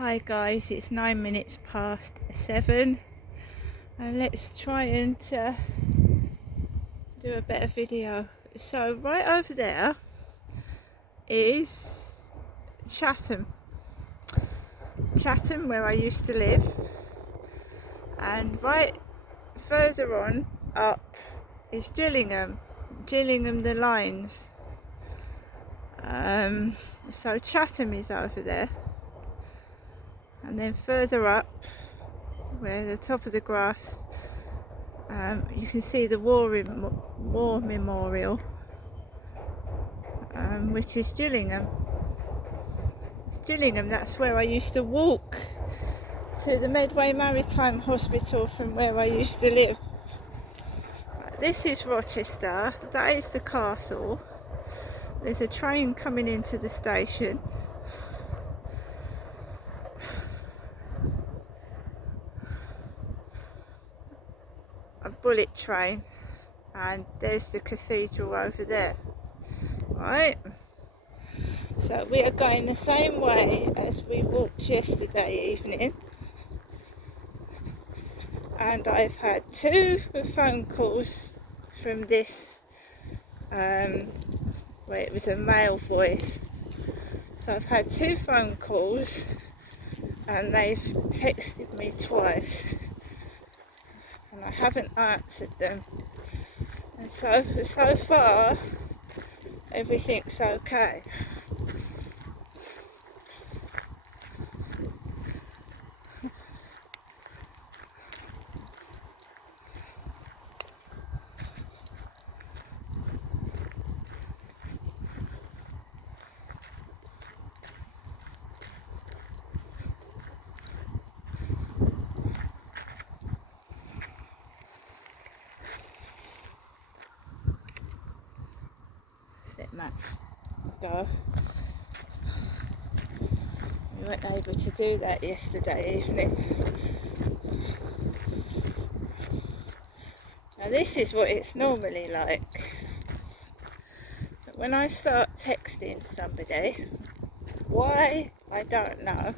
Hi guys, it's 9 minutes past 7 and let's try and do a better video. So right over there is Chatham, where I used to live, and right further on up is Gillingham the Lines. So Chatham is over there, and then further up, where the top of the grass, you can see the war memorial, which is Gillingham. It's Gillingham, that's where I used to walk to the Medway Maritime Hospital from where I used to live. This is Rochester, that is the castle. There's a train coming into the station. A bullet train, and there's the cathedral over there. Right, so we are going the same way as we walked yesterday evening, and I've had 2 phone calls from this where it was a male voice. So I've had 2 phone calls and they've texted me twice and I haven't answered them, and so far everything's okay. Let Max go. We weren't able to do that yesterday evening. Now this is what it's normally like. But when I start texting somebody, why, I don't know,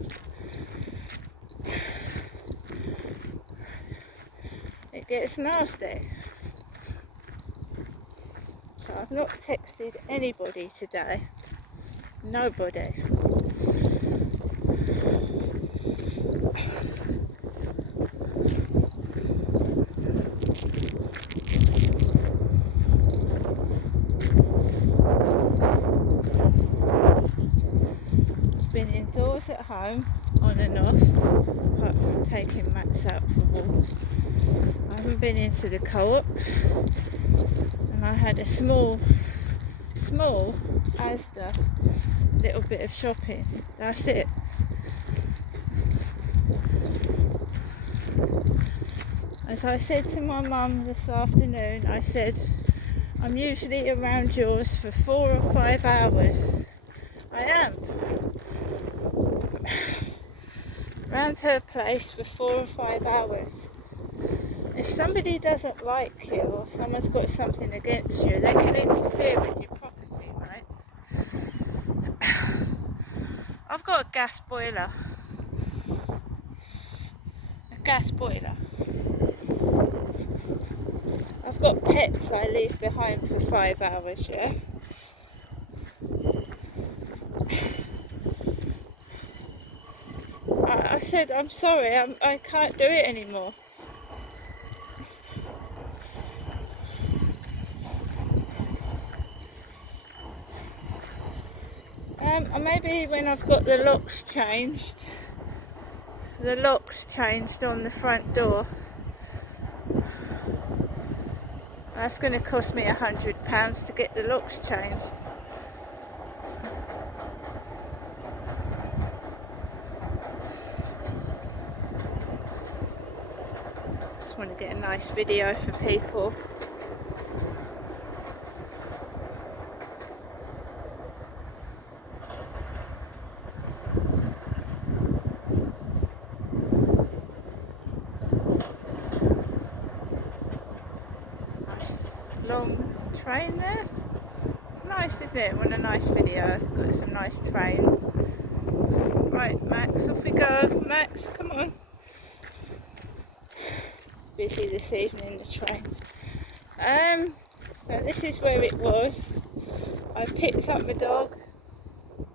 it gets nasty. So I've not texted anybody today. Nobody. I've been indoors at home, on and off, apart from taking Max out for walks. I haven't been into the co-op, and I had a small Asda little bit of shopping. That's it. As I said to my mum this afternoon, I said, I'm usually around yours for 4 or 5 hours. I am. Around her place for 4 or 5 hours. If somebody doesn't like you, or someone's got something against you, they can interfere with your property, right? I've got a gas boiler. I've got pets I leave behind for 5 hours, yeah? I said, I'm sorry, I can't do it anymore. Maybe when I've got the locks changed on the front door. That's going to cost me £100 to get the locks changed. Just want to get a nice video for people. Long train there. It's nice, isn't it? Want a nice video. Got some nice trains. Right, Max. Max, off we go. Max, come on. Busy this evening, the trains. So this is where it was. I picked up my dog,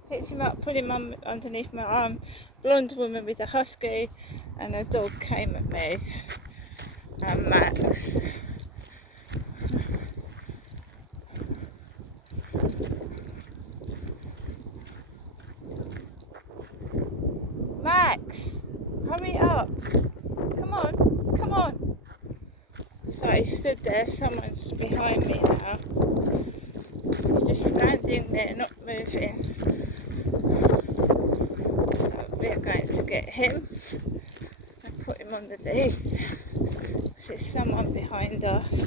picked him up, put him underneath my arm. Blonde woman with a husky, and a dog came at me. And Max. Max, hurry up. Come on, come on. So he stood there, someone's behind me now. He's just standing there, not moving. So we're going to get him and put him on the lead. There's someone behind us.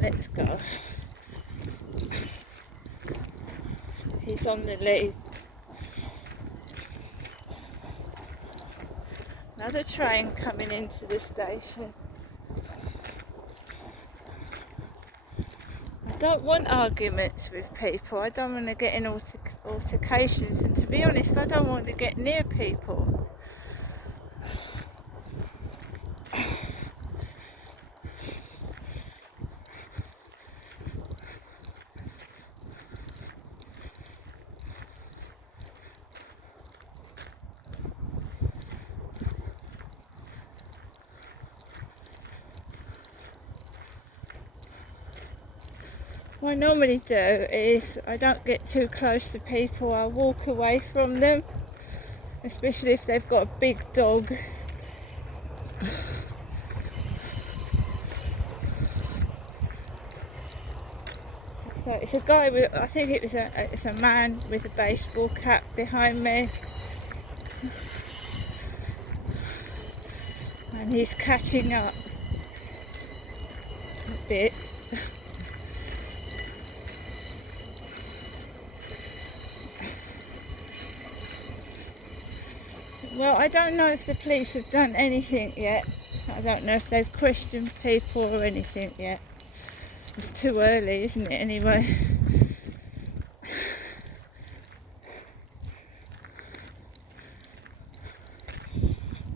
Let's go. He's on the lead. Another train coming into the station. I don't want arguments with people. I don't want to get in altercations, and to be honest, I don't want to get near people. What I normally do is I don't get too close to people. I walk away from them, especially if they've got a big dog. So it's a guy with, I think it's a man with a baseball cap behind me, and he's catching up a bit. Well, I don't know if the police have done anything yet. I don't know if they've questioned people or anything yet. It's too early, isn't it, anyway?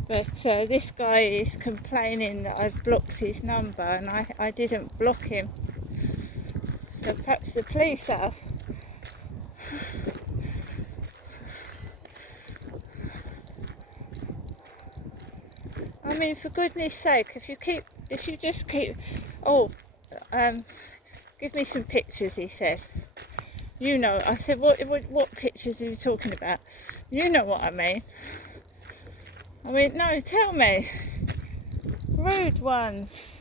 But this guy is complaining that I've blocked his number, and I didn't block him. So perhaps the police have. I mean, for goodness sake, if you just keep, give me some pictures, he said. You know, I said, what pictures are you talking about? You know what I mean. I mean, no, tell me. Rude ones.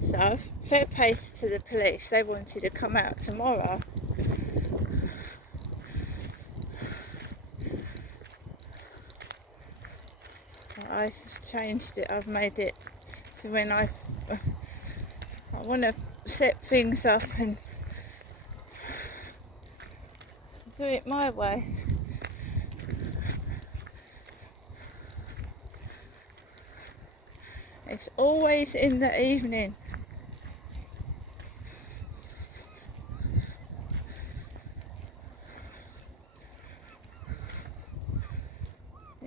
So, fair play to the police. They wanted to come out tomorrow. I changed it. I've made it to when I want to set things up and do it my way. It's always in the evening.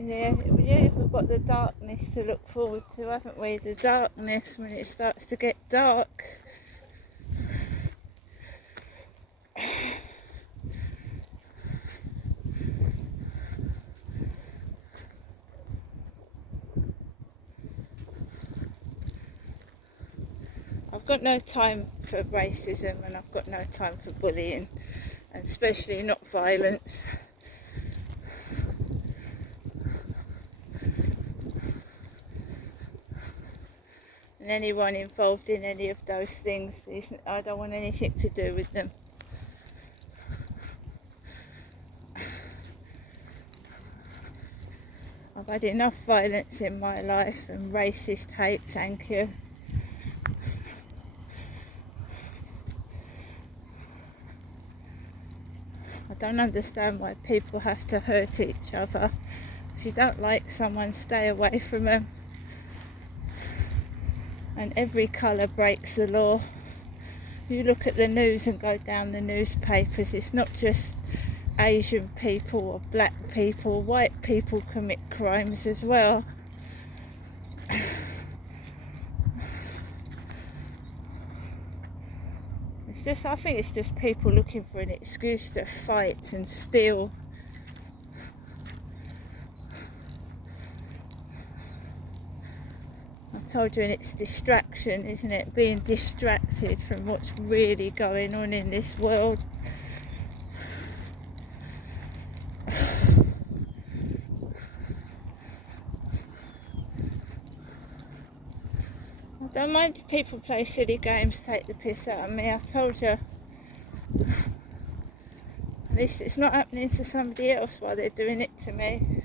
Yeah, we've got the darkness to look forward to, haven't we? The darkness when it starts to get dark. I've got no time for racism, and I've got no time for bullying, and especially not violence. And anyone involved in any of those things, I don't want anything to do with them. I've had enough violence in my life and racist hate, thank you. I don't understand why people have to hurt each other. If you don't like someone, stay away from them. And every colour breaks the law. You look at the news and go down the newspapers, it's not just Asian people or black people, white people commit crimes as well. I think it's just people looking for an excuse to fight and steal. I told you, and it's distraction, isn't it? Being distracted from what's really going on in this world. I don't mind if people play silly games, take the piss out of me. I told you. At least it's not happening to somebody else while they're doing it to me.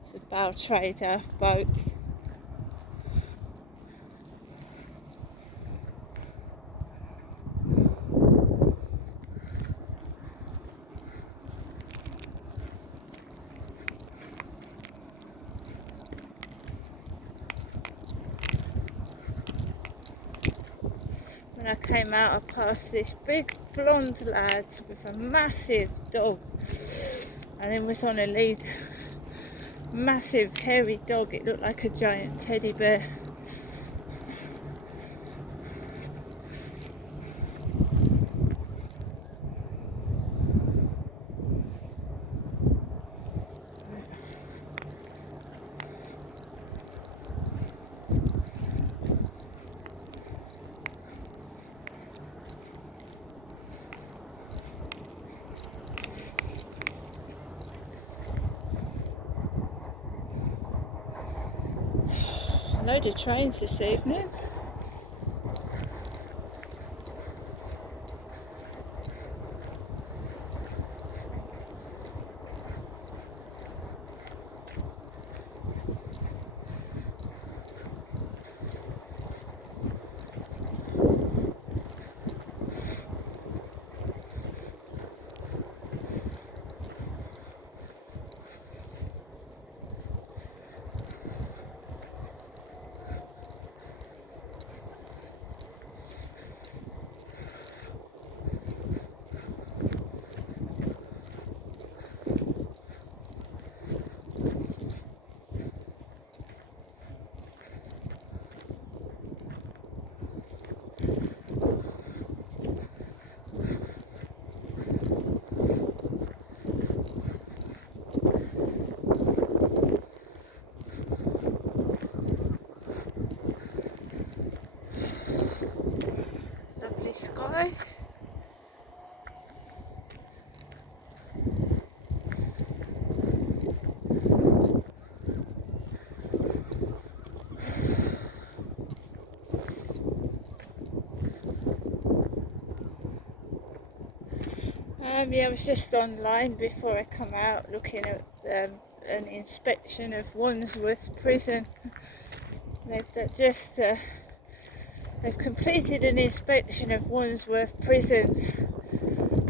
It's a bow trader boat. When I came out, I passed this big blonde lad with a massive dog, and it was on a lead. Massive hairy dog, it looked like a giant teddy bear. A load of trains this evening. Lovely sky. Yeah, I was just online before I come out looking at an inspection of Wandsworth Prison. They've completed an inspection of Wandsworth Prison,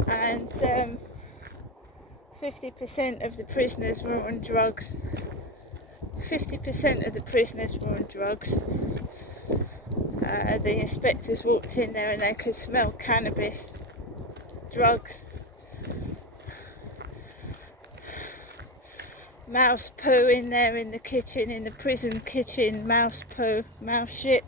and 50% of the prisoners were on drugs. 50% of the prisoners were on drugs. The inspectors walked in there and they could smell cannabis, drugs, mouse poo in there in the kitchen, in the prison kitchen, mouse poo, mouse shit.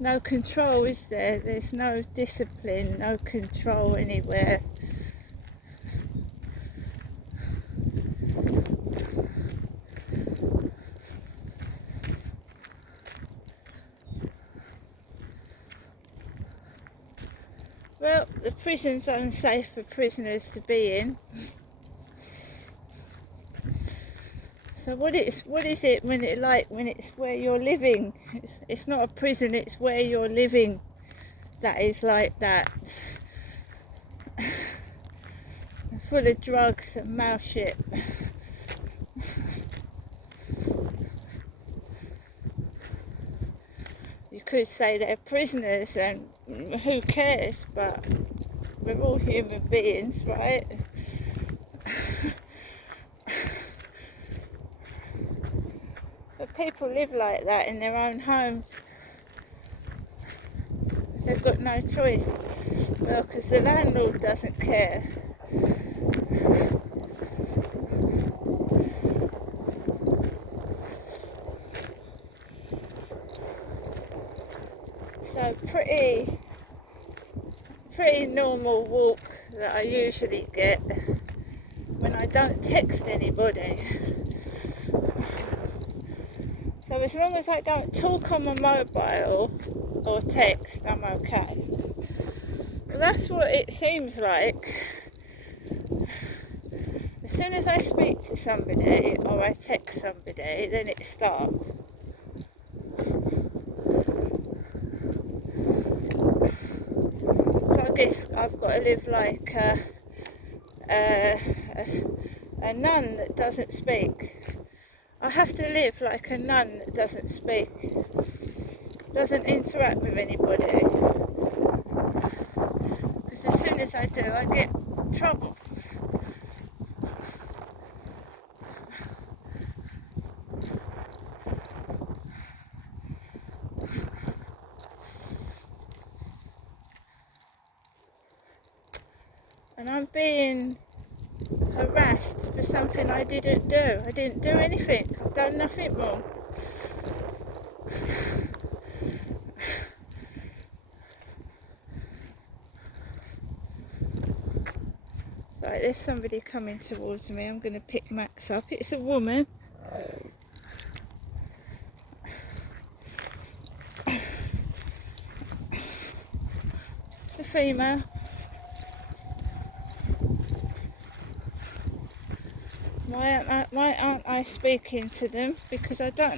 No control, is there? There's no discipline, no control anywhere. the prison's unsafe for prisoners to be in. So what is it when it's where you're living? It's not a prison, it's where you're living that is like that. Full of drugs and mouth shit. You could say they're prisoners and who cares, but we're all human beings, right? But people live like that in their own homes because they've got no choice. Well, because the landlord doesn't care. So pretty normal walk that I usually get when I don't text anybody. So as long as I don't talk on my mobile or text, I'm okay. Well, that's what it seems like. As soon as I speak to somebody or I text somebody, then it starts. So I guess I've got to live like a nun that doesn't speak. I have to live like a nun that doesn't speak, doesn't interact with anybody. Because as soon as I do, I get trouble. And I'm being harassed for something I didn't do. I didn't do anything. I've done nothing wrong. So there's somebody coming towards me. I'm going to pick Max up. It's a woman. It's a female. Why aren't I speaking to them? Because I don't